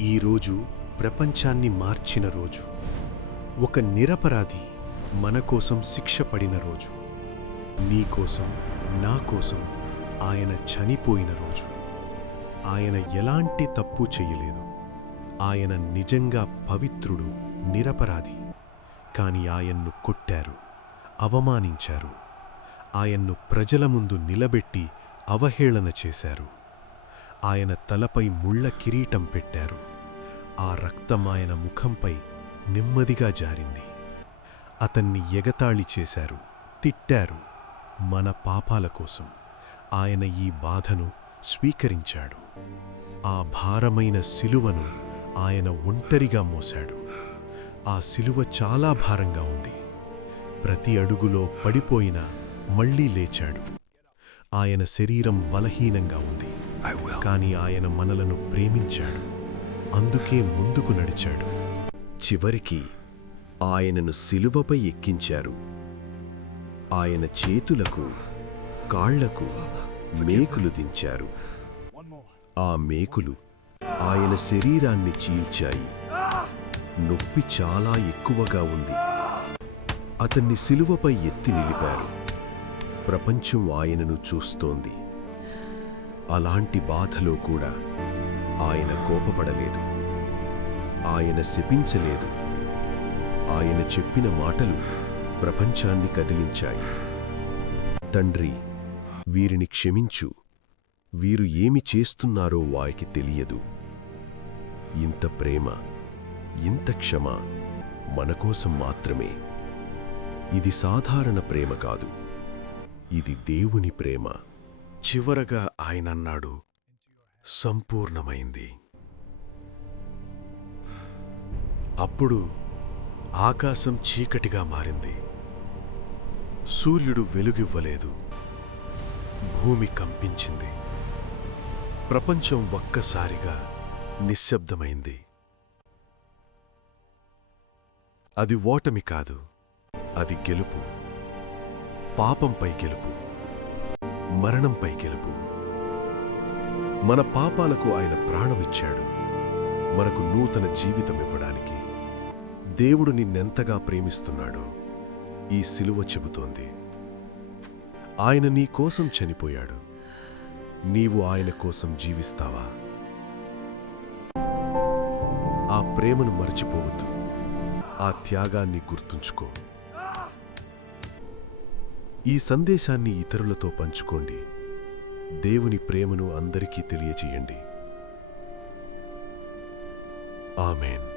ఈరోజు ప్రపంచాన్ని మార్చిన రోజు. ఒక నిరపరాధి మన కోసం శిక్ష పడిన రోజు. నీకోసం, నా కోసం ఆయన చనిపోయిన రోజు. ఆయన ఎలాంటి తప్పు చెయ్యలేదు. ఆయన నిజంగా పవిత్రుడు, నిరపరాధి. కాని ఆయన్ను కొట్టారు, అవమానించారు. ఆయన్ను ప్రజల ముందు నిలబెట్టి అవహేళన చేశారు. ఆయన తలపై ముళ్ళ కిరీటం పెట్టారు. ఆ రక్తం ఆయన ముఖంపై నెమ్మదిగా జారింది. అతన్ని ఎగతాళి చేశారు, తిట్టారు. మన పాపాల కోసం ఆయన ఈ బాధను స్వీకరించాడు. ఆ భారమైన సిలువను ఆయన ఒంటరిగా మోశాడు. ఆ సిలువ చాలా భారంగా ఉంది. ప్రతి అడుగులో పడిపోయినా మళ్లీ లేచాడు. ఆయన శరీరం బలహీనంగా ఉంది. కాని ఆయన మనలను ప్రేమించాడు. అందుకే ముందుకు నడిచాడు. చివరికి ఆయనను సిలువపై ఎక్కించారు. ఆయన చేతులకు, కాళ్లకు మేకులు దించారు. ఆ మేకులు ఆయన శరీరాన్ని చీల్చాయి. నొప్పి చాలా ఎక్కువగా ఉంది. అతన్ని సిలువపై ఎత్తి నిలిపారు. ప్రపంచం ఆయనను చూస్తోంది. అలాంటి బాధలో కూడా ఆయన కోపపడలేదు. ఆయన శపించలేదు. ఆయన చెప్పిన మాటలు ప్రపంచాన్ని కదిలించాయి. తండ్రి, వీరిని క్షమించు. వీరు ఏమి చేస్తున్నారో వారికి తెలియదు. ఇంత ప్రేమ, ఇంత క్షమ మనకోసం మాత్రమే. ఇది సాధారణ ప్రేమ కాదు. ఇది దేవుని ప్రేమ. చివరగా ఆయనన్నాడు, సంపూర్ణమైంది. అప్పుడు ఆకాశం చీకటిగా మారింది. సూర్యుడు వెలుగివ్వలేదు. భూమి కంపించింది. ప్రపంచం ఒక్కసారిగా నిశ్శబ్దమైంది. అది ఓటమి కాదు, అది గెలుపు. పాపంపై గెలుపు, మరణంపై గెలుపు. మన పాపాలకు ఆయన ప్రాణమిచ్చాడు, మనకు నూతన జీవితం ఇవ్వడానికి. దేవుడు నిన్నెంతగా ప్రేమిస్తున్నాడో ఈ సిలువ చెబుతోంది. ఆయన నీ కోసం చనిపోయాడు. నీవు ఆయన కోసం జీవిస్తావా? ఆ ప్రేమను మరచిపోవద్దు. ఆ త్యాగాన్ని గుర్తుంచుకో. ఈ సందేశాన్ని ఇతరులతో పంచుకోండి. దేవుని ప్రేమను అందరికీ తెలియజేయండి. ఆమేన్.